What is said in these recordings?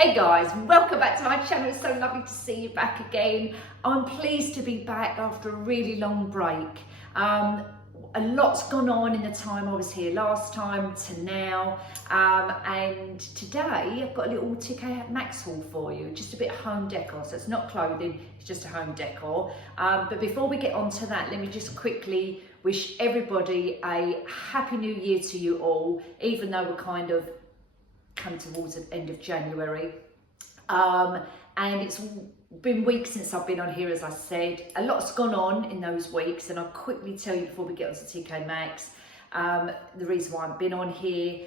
Hey guys, welcome back to my channel. It's so lovely to see you back again. I'm pleased to be back after a really long break. A lot's gone on in the time I was here last time to now, and today I've got a little TKMaxx haul for you, just a bit of home decor. So it's not clothing, it's just a home decor. But before we get on to that, let me just quickly wish everybody a happy new year to you all, even though we're kind of come towards the end of January, and it's been weeks since I've been on here. As I said, a lot's gone on in those weeks, and I'll quickly tell you before we get on to TKMaxx the reason why I've been on here.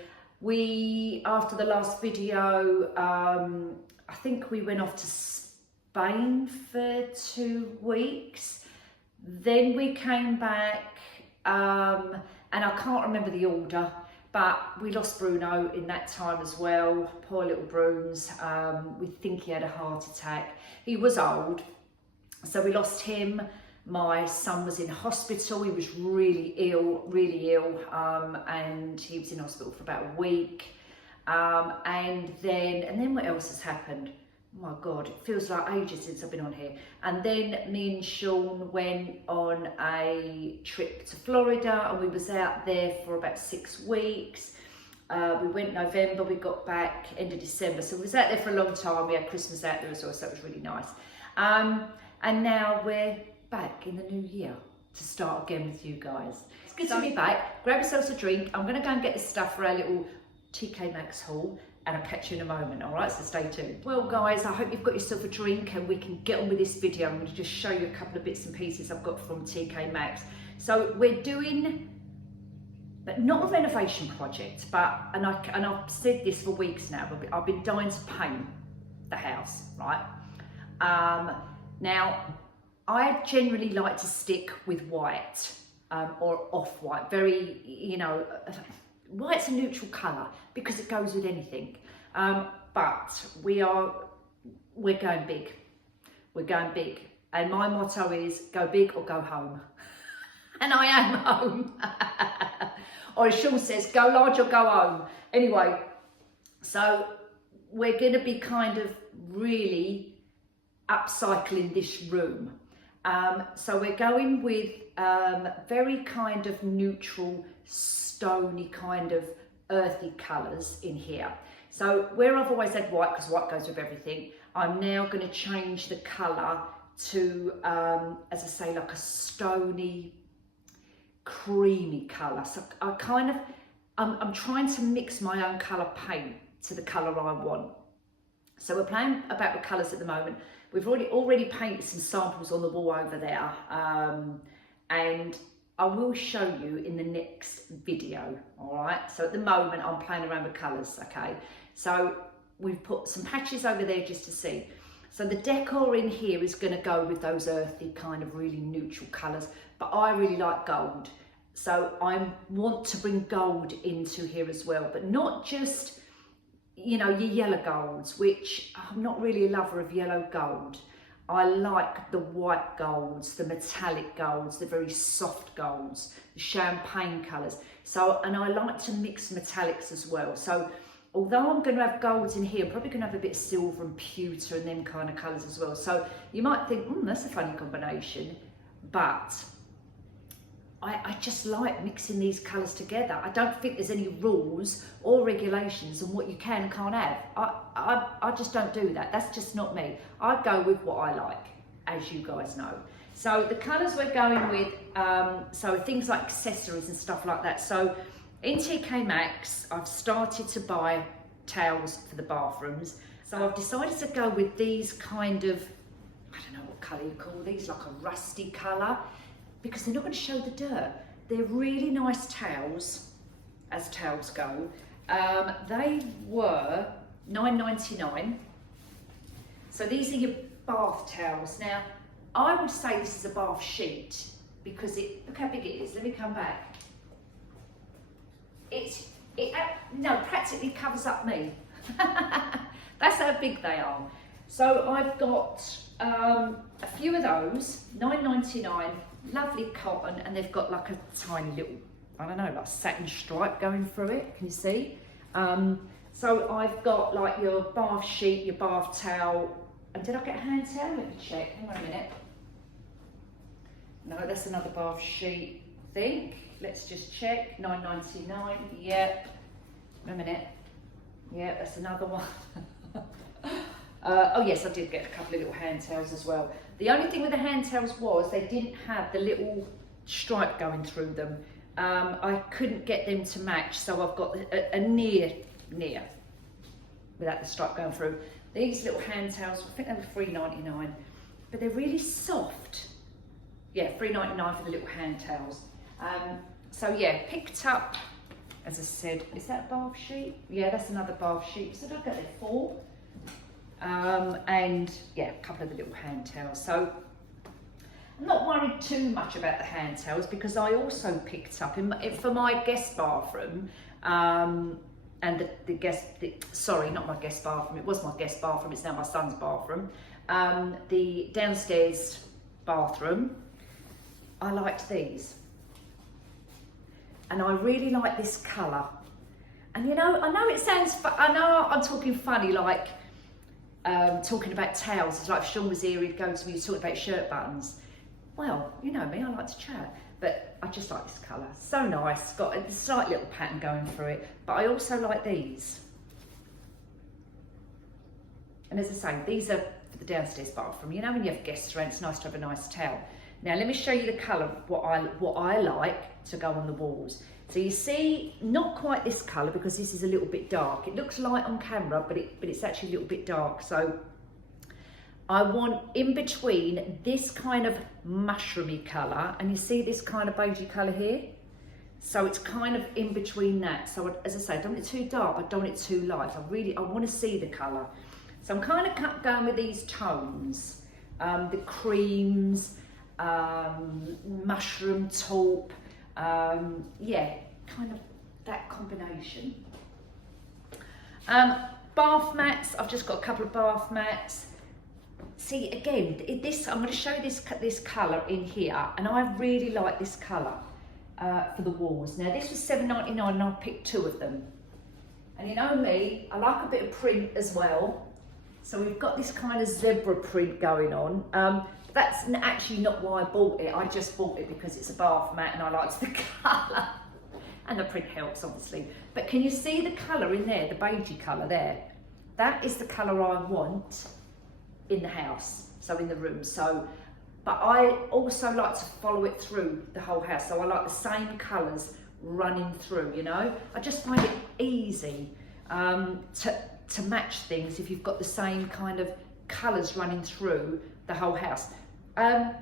After the last video, I think we went off to Spain for 2 weeks, then we came back, and I can't remember the order, but we lost Bruno in that time as well. Poor little Bruns. We think he had a heart attack. He was old, so we lost him. My son was in hospital. He was really ill, and he was in hospital for about a week. And then what else has happened? Oh my God, it feels like ages since I've been on here. And then me and Sean went on a trip to Florida, and we was out there for about 6 weeks. We went November, we got back end of December. So we was out there for a long time. We had Christmas out there as well, so that was really nice. And now we're back in the new year to start again with you guys. It's good to be back. Grab yourselves a drink. I'm gonna go and get the stuff for our little TKMaxx haul, and I'll catch you in a moment, all right? So stay tuned. Well guys, I hope you've got yourself a drink and we can get on with this video. I'm gonna just show you a couple of bits and pieces I've got from TKMaxx. So we're doing, but not a renovation project, but, and I've said this for weeks now, but I've been dying to paint the house, right? Now, I generally like to stick with white or off-white, very, you know, white's a neutral colour because it goes with anything, but we're going big. We're going big, and my motto is go big or go home, and I am home. Or as Sean says, go large or go home. Anyway, so we're going to be kind of really upcycling this room. So we're going with very kind of neutral, stony, kind of earthy colours in here. So where I've always had white, because white goes with everything, I'm now going to change the colour to, as I say, like a stony, creamy colour. So I'm trying to mix my own colour paint to the colour I want. So we're playing about with colours at the moment. We've already painted some samples on the wall over there, and I will show you in the next video, all right? So at the moment, I'm playing around with colours, okay? So we've put some patches over there just to see. So the decor in here is gonna go with those earthy, kind of really neutral colours, but I really like gold. So I want to bring gold into here as well, but not just, you know, your yellow golds, which I'm not really a lover of yellow gold. I like the white golds, the metallic golds, the very soft golds, the champagne colours. So, and I like to mix metallics as well. So although I'm going to have golds in here, I'm probably going to have a bit of silver and pewter and them kind of colours as well. So you might think, that's a funny combination, but I just like mixing these colours together. I don't think there's any rules or regulations on what you can and can't have. I just don't do that. That's just not me. I go with what I like, as you guys know. So the colours we're going with, so things like accessories and stuff like that. So in TKMaxx, I've started to buy towels for the bathrooms. So I've decided to go with these kind of, I don't know what colour you call these, like a rusty colour, because they're not going to show the dirt. They're really nice towels, as towels go. They were $9.99. So these are your bath towels. Now, I would say this is a bath sheet because look how big it is. Let me come back. It practically covers up me. That's how big they are. So I've got a few of those, $9.99. Lovely cotton, and they've got like a tiny little, I don't know, like satin stripe going through it. Can you see? So I've got like your bath sheet, your bath towel, and did I get a hand towel? Let me check, hang on a minute. No, that's another bath sheet, I think. Let's just check, $9.99, yep. A minute, yeah, that's another one. Oh yes, I did get a couple of little hand towels as well. The only thing with the hand towels was they didn't have the little stripe going through them. I couldn't get them to match, so I've got a near without the stripe going through. These little hand towels, I think they were $3.99, but they're really soft. Yeah, $3.99 for the little hand towels. So yeah, picked up, as I said, is that a bath sheet? Yeah, that's another bath sheet. So I got there 4. And yeah, a couple of the little hand towels. So I'm not worried too much about the hand towels because I also picked up for my guest bathroom, and sorry, not my guest bathroom, it was my guest bathroom, it's now my son's bathroom. The downstairs bathroom, I liked these. And I really like this colour. And you know, I know it sounds, I know I'm talking funny, like talking about towels. It's like if Sean was here, he'd go to me, he's talking about shirt buttons. Well, you know me, I like to chat. But I just like this colour. So nice, got a slight little pattern going through it. But I also like these. And as I say, these are for the downstairs bathroom. You know, when you have guests around, it's nice to have a nice towel. Now let me show you the colour, what I like to go on the walls. So you see, not quite this colour because this is a little bit dark. It looks light on camera, but it's actually a little bit dark. So I want in between this kind of mushroomy colour, and you see this kind of beigey colour here? So it's kind of in between that. So as I say, I don't want it too dark, but I don't want it too light. I want to see the colour. So I'm kind of going with these tones, the creams, mushroom taupe, yeah, kind of that combination. Bath mats, I've just got a couple of bath mats. See, again, I'm going to show this colour in here, and I really like this colour for the walls. Now this was $7.99 and I picked 2 of them. And you know me, I like a bit of print as well. So we've got this kind of zebra print going on. That's actually not why I bought it. I just bought it because it's a bath mat and I liked the colour. And the print helps, obviously. But can you see the colour in there, the beigey colour there? That is the colour I want in the house, so in the room. So, but I also like to follow it through the whole house. So I like the same colours running through, you know? I just find it easy to match things if you've got the same kind of colours running through the whole house. I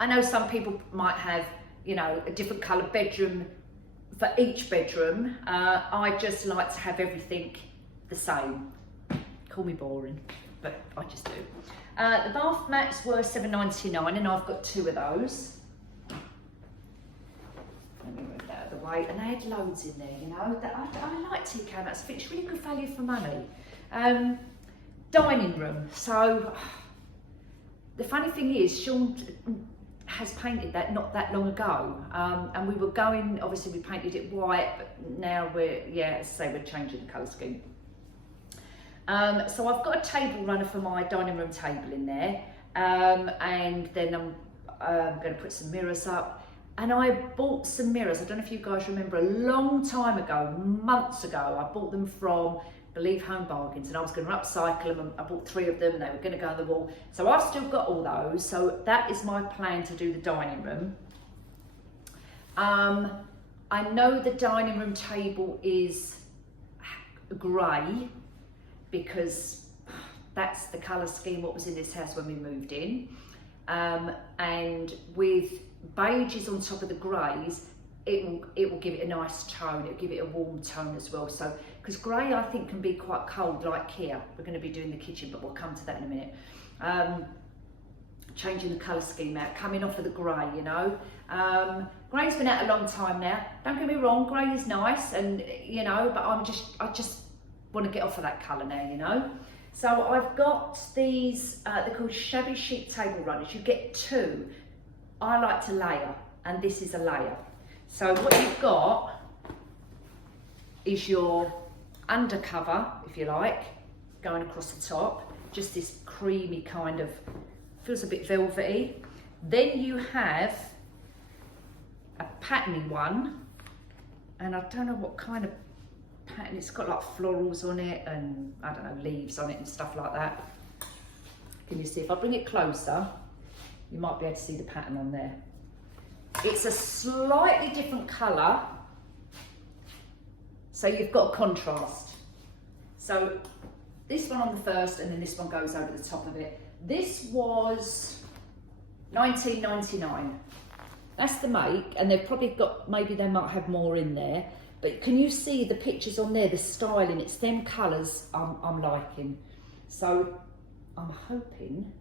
know some people might have, you know, a different colour bedroom for each bedroom. I just like to have everything the same. Call me boring, but I just do. The bath mats were $7.99 and I've got 2 of those. Let me move that out of the way. And they had loads in there, you know. I like TKMaxx. I think it's really good value for money. Dining room. So the funny thing is, Sean has painted that not that long ago, and we were going, obviously we painted it white, but now we're changing the colour scheme. So I've got a table runner for my dining room table in there, and then I'm going to put some mirrors up. And I bought some mirrors, I don't know if you guys remember, a long time ago, months ago, I bought them from Believe Home Bargains, and I was going to upcycle them, and I bought 3 of them and they were going to go on the wall. So I've still got all those, so that is my plan to do the dining room. I know the dining room table is grey because that's the colour scheme what was in this house when we moved in. And with beiges on top of the greys, it will give it a nice tone, it'll give it a warm tone as well. So, because grey I think can be quite cold, like here. We're going to be doing the kitchen, but we'll come to that in a minute. Changing the colour scheme out, coming off of the grey, you know. Grey's been out a long time now. Don't get me wrong, grey is nice, and you know, but I just want to get off of that colour now, you know. So I've got these, they're called shabby chic table runners. You get 2. I like to layer, and this is a layer. So what you've got is your undercover, if you like, going across the top. Just this creamy kind of, feels a bit velvety. Then you have a patterny one, and I don't know what kind of pattern. It's got like florals on it and I don't know, leaves on it and stuff like that. Can you see? If I bring it closer, you might be able to see the pattern on there. It's a slightly different colour, so you've got a contrast. So this one on the first, and then this one goes over the top of it. This was $19.99. That's the make, and they've probably got, maybe they might have more in there, but can you see the pictures on there, the styling? It's them colours I'm liking. So I'm hoping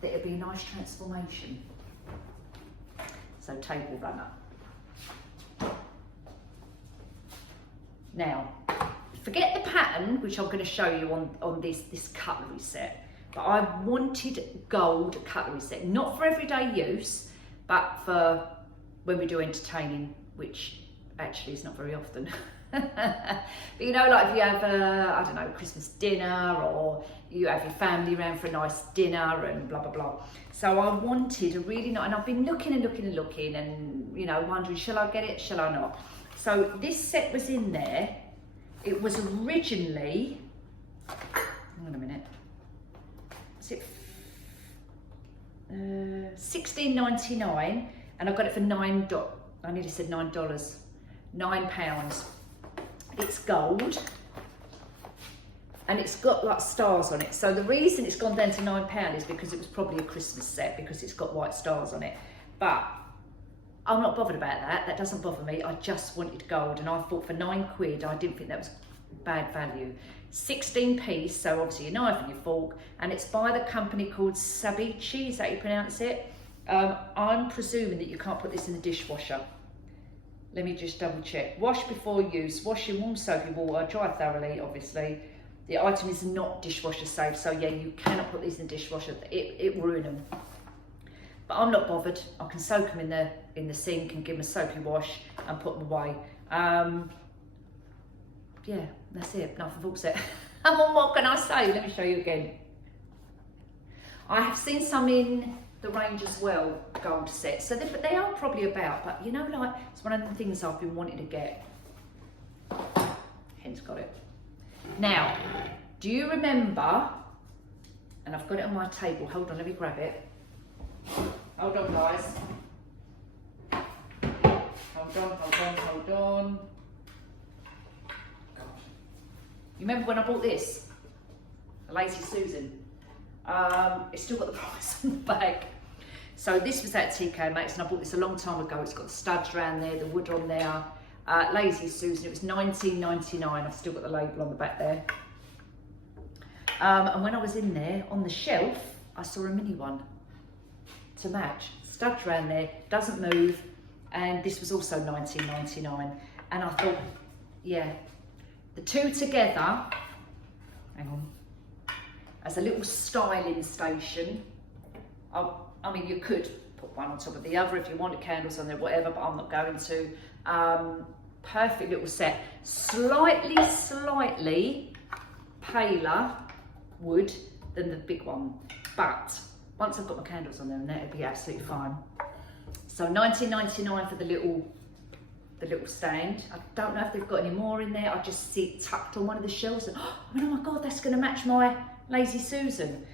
that it'll be a nice transformation. So table runner. Now, forget the pattern, which I'm going to show you on this cutlery set, but I wanted gold cutlery set, not for everyday use, but for when we do entertaining, which actually is not very often. But you know, like if you have a, I don't know, Christmas dinner, or you have your family around for a nice dinner and blah, blah, blah. So I wanted a really nice, and I've been looking and looking and looking and, you know, wondering, shall I get it, shall I not? So this set was in there. It was originally, hang on a minute, was it $16.99, and I got it for $9. I nearly said $9. £9. It's gold, and it's got like stars on it. So the reason it's gone down to £9 is because it was probably a Christmas set, because it's got white stars on it. But I'm not bothered about that. That doesn't bother me. I just wanted gold, and I thought for £9, I didn't think that was bad value. 16 piece, so obviously your knife and your fork, and it's by the company called Sabichi. Is that how you pronounce it? I'm presuming that you can't put this in the dishwasher. Let me just double check. Wash before use. Wash in warm soapy water. Dry thoroughly, obviously. The item is not dishwasher safe, so yeah, you cannot put these in the dishwasher. It will ruin them. But I'm not bothered. I can soak them in the sink and give them a soapy wash and put them away. Yeah, that's it. Knife and fork set. And what can I say? Let me show you again. I have seen some in the range as well, gold sets. So they are probably about, but you know, like, it's one of the things I've been wanting to get. Hence got it. Now, do you remember, and I've got it on my table, hold on, let me grab it. Hold on, guys. Hold on. You remember when I bought this? A Lazy Susan. It's still got the price on the bag. So this was at TKMaxx, and I bought this a long time ago. It's got the studs around there, the wood on there. Lazy Susan, it was $19.99. I've still got the label on the back there. And when I was in there, on the shelf, I saw a mini one to match. Studs around there, doesn't move, and this was also $19.99. And I thought, yeah, the two together, hang on, as a little styling station. I mean, you could put one on top of the other if you wanted candles on there, whatever, but I'm not going to. Perfect little set. Slightly paler wood than the big one, but once I've got my candles on there, then it'll be absolutely fine. So $19.99 for the little stand. I don't know if they've got any more in there. I just see it tucked on one of the shelves, and oh my god, that's going to match my Lazy Susan.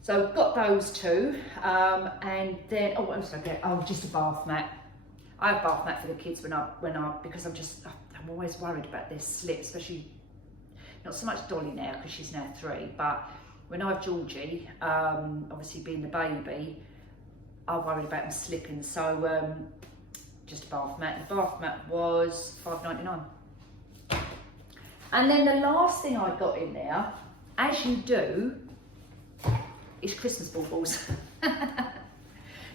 So I've got those two, and then what else did I get? Oh, just a bath mat. I have a bath mat for the kids because I'm always worried about their slip, especially not so much Dolly now because she's now 3, but when I have Georgie, obviously being the baby, I'm worried about them slipping. So just a bath mat. The bath mat was $5.99. And then the last thing I got in there, as you do, is Christmas baubles.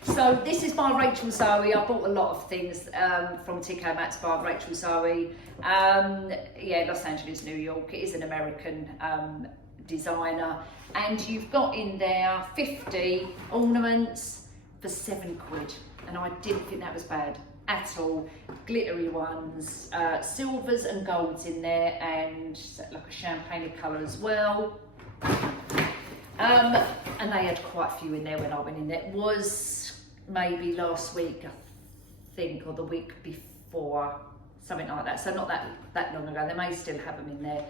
So this is by Rachel Zoe. I bought a lot of things from TK Maxx by Rachel Zoe. Yeah, Los Angeles, New York. It is an American designer. And you've got in there 50 ornaments for £7. And I didn't think that was bad. at all. Glittery ones, silvers and golds in there, and like a champagne colour as well. And they had quite a few in there when I went in there. It was maybe last week, I think, or the week before, something like that. So not that long ago. They may still have them in there.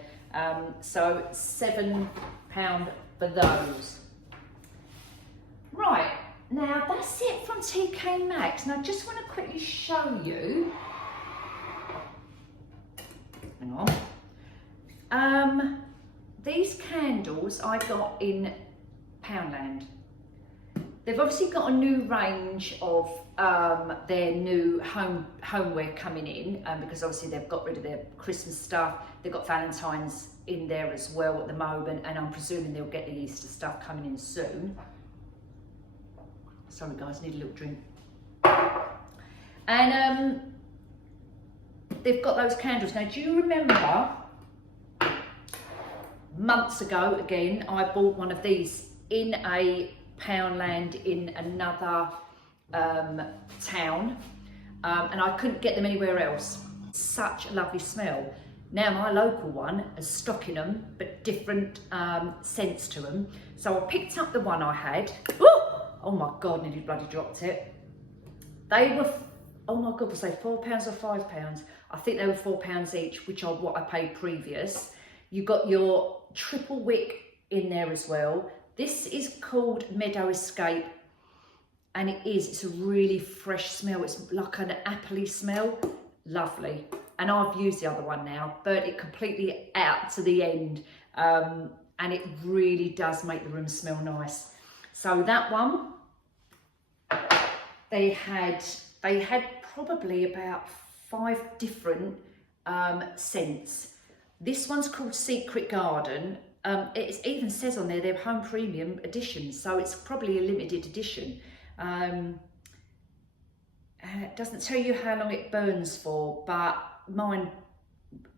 So £7 for those. Right, now that's it from TK Maxx. Now I just want to quickly show you. Hang on. These candles I got in Poundland. They've obviously got a new range of their new homeware coming in, because obviously they've got rid of their Christmas stuff. They've got Valentine's in there as well at the moment, and I'm presuming they'll get the Easter stuff coming in soon. Sorry guys, need a little drink. And they've got those candles. Now, do you remember months ago, again, I bought one of these in a Poundland in another town, and I couldn't get them anywhere else. Such a lovely smell. Now my local one is stocking them, but different scents to them. So I picked up the one I had. Oh my God, nearly bloody dropped it. They were, oh my God, was they £4 or £5? I think they were £4 each, which are what I paid previous. You got your triple wick in there as well. This is called Meadow Escape, and it's a really fresh smell. It's like an appley smell, lovely. And I've used the other one now, burnt it completely out to the end, and it really does make the room smell nice. So that one, they had probably about 5 different scents. This one's called Secret Garden. It even says on there they're home premium editions, so it's probably a limited edition. It doesn't tell you how long it burns for, but mine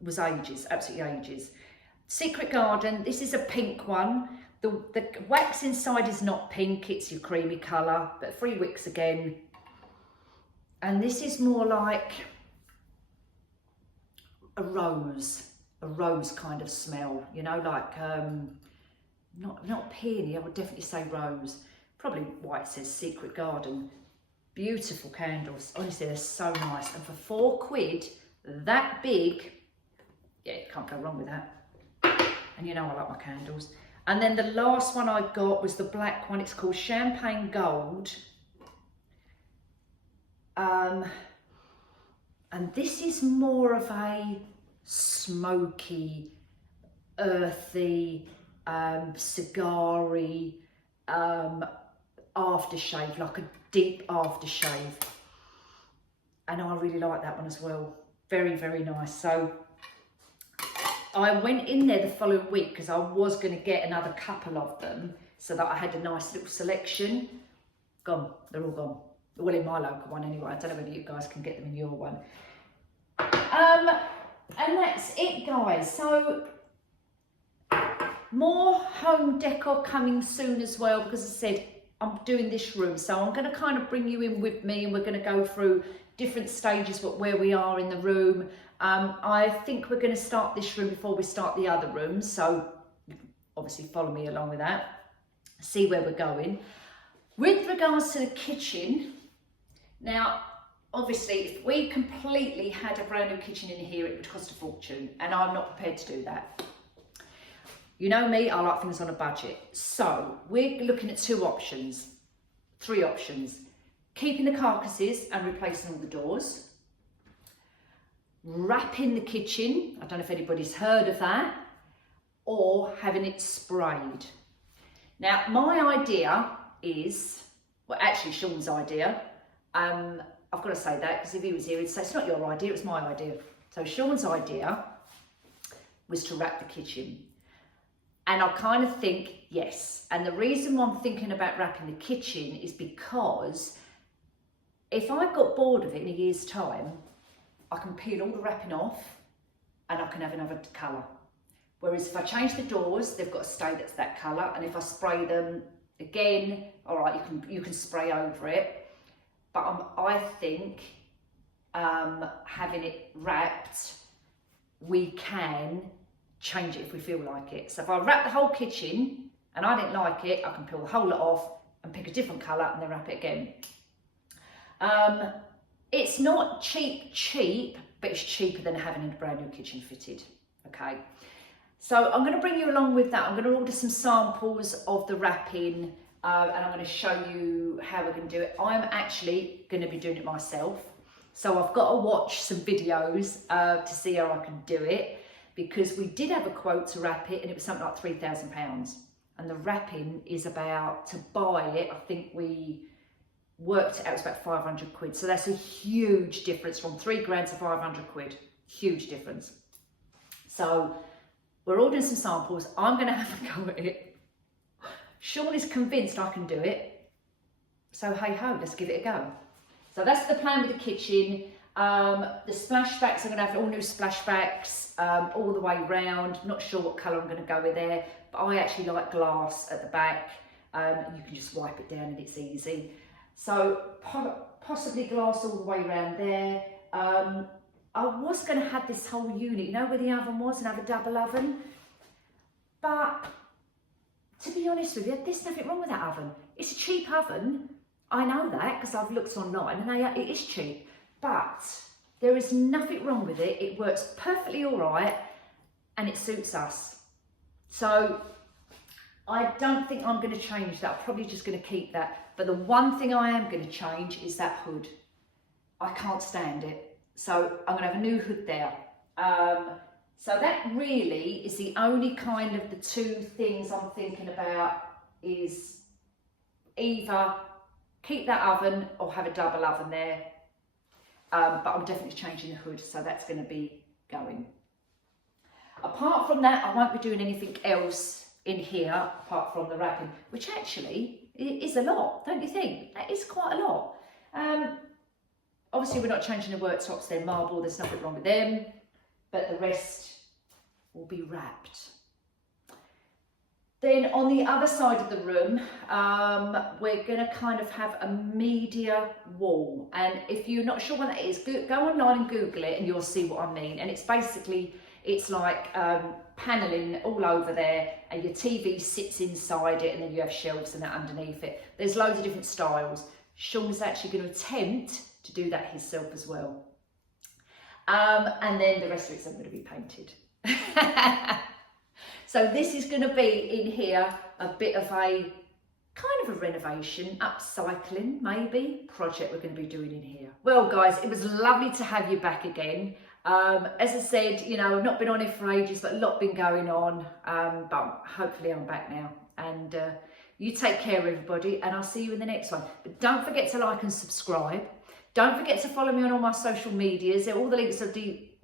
was ages, absolutely ages. Secret Garden, this is a pink one. The wax inside is not pink, it's your creamy colour, but 3 wicks again. And this is more like a rose kind of smell, you know, like not peony, I would definitely say rose. Probably why it says Secret Garden. Beautiful candles, honestly, they're so nice. And for £4, that big, yeah, you can't go wrong with that. And you know I like my candles. And then the last one I got was the black one. It's called Champagne Gold. And this is more of a smoky, earthy, cigar-y aftershave, like a deep aftershave. And I really like that one as well. Very, very nice. So I went in there the following week because I was going to get another couple of them so that I had a nice little selection. Gone. They're all gone. Well, in my local one anyway. I don't know whether you guys can get them in your one. And that's it, guys. So more home decor coming soon as well, because I said I'm doing this room, so I'm going to kind of bring you in with me, and we're going to go through different stages where we are in the room. I think we're going to start this room before we start the other rooms, so obviously follow me along with that, see where we're going. With regards to the kitchen, now obviously if we completely had a brand new kitchen in here, it would cost a fortune, and I'm not prepared to do that. You know me, I like things on a budget. So we're looking at 3 options. Keeping the carcasses and replacing all the doors. Wrapping the kitchen, I don't know if anybody's heard of that, or having it sprayed. Now my idea is, well actually Sean's idea, I've got to say that because if he was here he'd say it's not your idea, it's my idea. So Sean's idea was to wrap the kitchen. And I kind of think, yes. And the reason why I'm thinking about wrapping the kitchen is because if I got bored of it in a year's time, I can peel all the wrapping off and I can have another colour. Whereas if I change the doors, they've got to stay that colour. And if I spray them again, all right, you can spray over it. But I think having it wrapped, we can change it if we feel like it. So if I wrap the whole kitchen and I didn't like it, I can peel the whole lot off and pick a different colour and then wrap it again. It's not cheap, but it's cheaper than having a brand new kitchen fitted, okay? So I'm going to bring you along with that. I'm going to order some samples of the wrapping and I'm going to show you how we're going to do it. I'm actually going to be doing it myself. So I've got to watch some videos to see how I can do it, because we did have a quote to wrap it and it was something like £3,000. And the wrapping is about, to buy it, I think we worked it out, it was about 500 quid. So that's a huge difference from 3 grand to 500 quid. Huge difference. So we're ordering some samples. I'm going to have a go at it. Sean is convinced I can do it. So hey ho, let's give it a go. So that's the plan with the kitchen. The splashbacks, I'm going to have all new splashbacks all the way round. Not sure what colour I'm going to go with there, but I actually like glass at the back. You can just wipe it down and it's easy. So possibly glass all the way around there. I was going to have this whole unit, you know, where the oven was, and have a double oven. But to be honest with you, there's nothing wrong with that oven. It's a cheap oven. I know that because I've looked online and it is cheap. But there is nothing wrong with it. It works perfectly all right and it suits us. So I don't think I'm going to change that. I'm probably just going to keep that. But the one thing I am going to change is that hood. I can't stand it. So I'm going to have a new hood there. So that really is the only kind of the two things I'm thinking about, is either keep that oven or have a double oven there. But I'm definitely changing the hood, so that's going to be going. Apart from that, I won't be doing anything else in here apart from the wrapping, which actually is a lot, don't you think? That is quite a lot. Obviously we're not changing the worktops, they're marble, there's nothing wrong with them, but the rest will be wrapped. Then on the other side of the room, we're going to kind of have a media wall. And if you're not sure what that is, go online and Google it and you'll see what I mean. And it's basically, it's like panelling all over there, and your TV sits inside it, and then you have shelves and that underneath it. There's loads of different styles. Sean's actually going to attempt to do that himself as well. And then the rest of it's going to be painted. So this is going to be in here a bit of a kind of a renovation, upcycling maybe, project we're going to be doing in here. Well guys, it was lovely to have you back again. As I said, you know, I've not been on it for ages, but a lot been going on, but hopefully I'm back now. And you take care everybody, and I'll see you in the next one. But don't forget to like and subscribe. Don't forget to follow me on all my social medias. All the links will be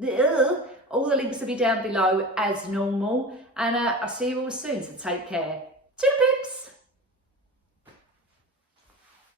down below as normal. And I'll see you all soon, so take care. Toodaloo.